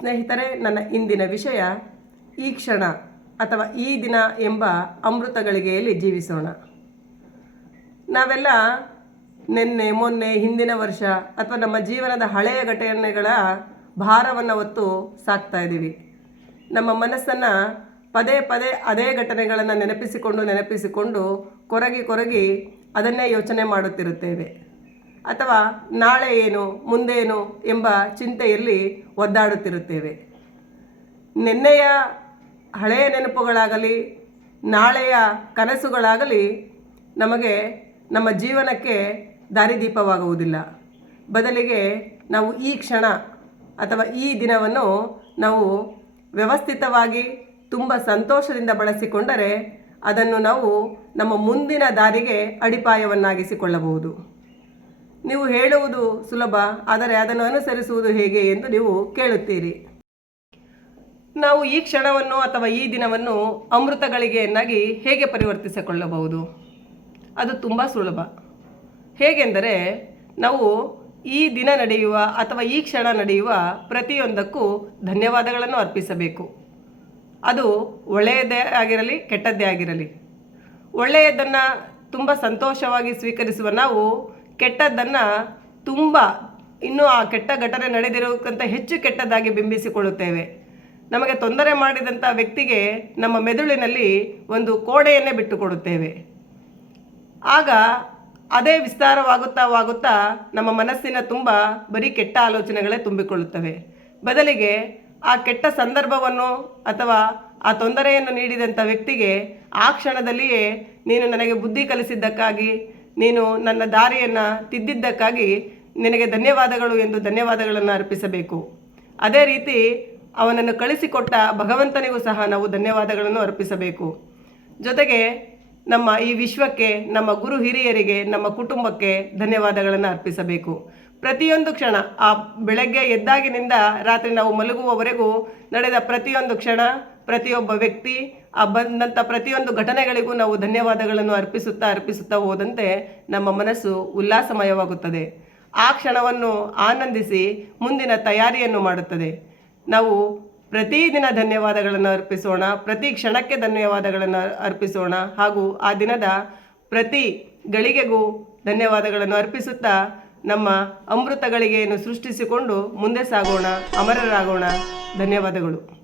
ಸ್ನೇಹಿತರೆ, ನನ್ನ ಇಂದಿನ ವಿಷಯ ಈ ಕ್ಷಣ ಅಥವಾ ಈ ದಿನ ಎಂಬ ಅಮೃತ ಗಳಿಗೆಯಲ್ಲಿ ಜೀವಿಸೋಣ. ನಾವೆಲ್ಲ ನಿನ್ನೆ ಮೊನ್ನೆ ಹಿಂದಿನ ವರ್ಷ ಅಥವಾ ನಮ್ಮ ಜೀವನದ ಹಳೆಯ ಘಟನೆಗಳ ಭಾರವನ್ನು ಹೊತ್ತು ಸಾಕ್ತಾ ಇದ್ದೀವಿ. ನಮ್ಮ ಮನಸ್ಸನ್ನು ಪದೇ ಪದೇ ಅದೇ ಘಟನೆಗಳನ್ನು ನೆನಪಿಸಿಕೊಂಡು ಕೊರಗಿ ಅದನ್ನೇ ಯೋಚನೆ ಮಾಡುತ್ತಿರುತ್ತೇವೆ. ಅಥವಾ ನಾಳೆ ಏನು ಮುಂದೇನು ಎಂಬ ಚಿಂತೆಯಲ್ಲಿ ಒದ್ದಾಡುತ್ತಿರುತ್ತೇವೆ. ನಿನ್ನೆಯ ಹಳೆಯ ನೆನಪುಗಳಾಗಲಿ ನಾಳೆಯ ಕನಸುಗಳಾಗಲಿ ನಮಗೆ ನಮ್ಮ ಜೀವನಕ್ಕೆ ದಾರಿದೀಪವಾಗುವುದಿಲ್ಲ. ಬದಲಿಗೆ ನಾವು ಈ ಕ್ಷಣ ಅಥವಾ ಈ ದಿನವನ್ನು ನಾವು ವ್ಯವಸ್ಥಿತವಾಗಿ ತುಂಬ ಸಂತೋಷದಿಂದ ಬಳಸಿಕೊಂಡರೆ ಅದನ್ನು ನಾವು ನಮ್ಮ ಮುಂದಿನ ದಾರಿಗೆ ಅಡಿಪಾಯವನ್ನಾಗಿಸಿಕೊಳ್ಳಬಹುದು. ನೀವು ಹೇಳುವುದು ಸುಲಭ, ಆದರೆ ಅದನ್ನು ಅನುಸರಿಸುವುದು ಹೇಗೆ ಎಂದು ನೀವು ಕೇಳುತ್ತೀರಿ. ನಾವು ಈ ಕ್ಷಣವನ್ನು ಅಥವಾ ಈ ದಿನವನ್ನು ಅಮೃತ ಗಳಿಗೆಯನ್ನಾಗಿ ಹೇಗೆ ಪರಿವರ್ತಿಸಿಕೊಳ್ಳಬಹುದು? ಅದು ತುಂಬ ಸುಲಭ. ಹೇಗೆಂದರೆ, ನಾವು ಈ ದಿನ ನಡೆಯುವ ಅಥವಾ ಈ ಕ್ಷಣ ನಡೆಯುವ ಪ್ರತಿಯೊಂದಕ್ಕೂ ಧನ್ಯವಾದಗಳನ್ನು ಅರ್ಪಿಸಬೇಕು. ಅದು ಒಳ್ಳೆಯದೇ ಆಗಿರಲಿ ಕೆಟ್ಟದ್ದೇ ಆಗಿರಲಿ. ಒಳ್ಳೆಯದನ್ನು ತುಂಬ ಸಂತೋಷವಾಗಿ ಸ್ವೀಕರಿಸುವ ನಾವು ಕೆಟ್ಟದ್ದನ್ನು ಇನ್ನೂ ಆ ಕೆಟ್ಟ ಘಟನೆ ನಡೆದಿರೋಕ್ಕಿಂತ ಹೆಚ್ಚು ಕೆಟ್ಟದಾಗಿ ಬಿಂಬಿಸಿಕೊಳ್ಳುತ್ತೇವೆ. ನಮಗೆ ತೊಂದರೆ ಮಾಡಿದಂಥ ವ್ಯಕ್ತಿಗೆ ನಮ್ಮ ಮೆದುಳಿನಲ್ಲಿ ಒಂದು ಕೋಣೆಯನ್ನೇ ಬಿಟ್ಟುಕೊಡುತ್ತೇವೆ. ಆಗ ಅದೇ ವಿಸ್ತಾರವಾಗುತ್ತಾ ನಮ್ಮ ಮನಸ್ಸಿನ ತುಂಬ ಬರೀ ಕೆಟ್ಟ ಆಲೋಚನೆಗಳೇ ತುಂಬಿಕೊಳ್ಳುತ್ತವೆ. ಬದಲಿಗೆ ಆ ಕೆಟ್ಟ ಸಂದರ್ಭವನ್ನು ಅಥವಾ ಆ ತೊಂದರೆಯನ್ನು ನೀಡಿದಂಥ ವ್ಯಕ್ತಿಗೆ ಆ ಕ್ಷಣದಲ್ಲಿಯೇ ನೀನು ನನಗೆ ಬುದ್ಧಿ ಕಲಿಸಿದ್ದಕ್ಕಾಗಿ, ನೀನು ನನ್ನ ದಾರಿಯನ್ನು ತಿದ್ದಿದ್ದಕ್ಕಾಗಿ ನಿನಗೆ ಧನ್ಯವಾದಗಳು ಎಂದು ಧನ್ಯವಾದಗಳನ್ನು ಅರ್ಪಿಸಬೇಕು. ಅದೇ ರೀತಿ ಅವನನ್ನು ಕಳಿಸಿಕೊಟ್ಟ ಭಗವಂತನಿಗೂ ಸಹ ನಾವು ಧನ್ಯವಾದಗಳನ್ನು ಅರ್ಪಿಸಬೇಕು. ಜೊತೆಗೆ ನಮ್ಮ ಈ ವಿಶ್ವಕ್ಕೆ, ನಮ್ಮ ಗುರು ಹಿರಿಯರಿಗೆ, ನಮ್ಮ ಕುಟುಂಬಕ್ಕೆ ಧನ್ಯವಾದಗಳನ್ನು ಅರ್ಪಿಸಬೇಕು. ಪ್ರತಿಯೊಂದು ಕ್ಷಣ, ಆ ಬೆಳಗ್ಗೆ ಎದ್ದಾಗಿನಿಂದ ರಾತ್ರಿ ನಾವು ಮಲಗುವವರೆಗೂ ನಡೆದ ಪ್ರತಿಯೊಂದು ಕ್ಷಣ, ಪ್ರತಿಯೊಬ್ಬ ವ್ಯಕ್ತಿ, ಆ ಬಂದಂಥ ಪ್ರತಿಯೊಂದು ಘಟನೆಗಳಿಗೂ ನಾವು ಧನ್ಯವಾದಗಳನ್ನು ಅರ್ಪಿಸುತ್ತಾ ಹೋದಂತೆ ನಮ್ಮ ಮನಸ್ಸು ಉಲ್ಲಾಸಮಯವಾಗುತ್ತದೆ. ಆ ಕ್ಷಣವನ್ನು ಆನಂದಿಸಿ ಮುಂದಿನ ತಯಾರಿಯನ್ನು ಮಾಡುತ್ತದೆ. ನಾವು ಪ್ರತಿದಿನ ಧನ್ಯವಾದಗಳನ್ನು ಅರ್ಪಿಸೋಣ, ಪ್ರತಿ ಕ್ಷಣಕ್ಕೆ ಧನ್ಯವಾದಗಳನ್ನು ಅರ್ಪಿಸೋಣ. ಹಾಗೂ ಆ ದಿನದ ಪ್ರತಿ ಗಳಿಗೆಗೂ ಧನ್ಯವಾದಗಳನ್ನು ಅರ್ಪಿಸುತ್ತಾ ನಮ್ಮ ಅಮೃತ ಗಳಿಗೆಯನ್ನು ಸೃಷ್ಟಿಸಿಕೊಂಡು ಮುಂದೆ ಸಾಗೋಣ, ಅಮರರಾಗೋಣ. ಧನ್ಯವಾದಗಳು.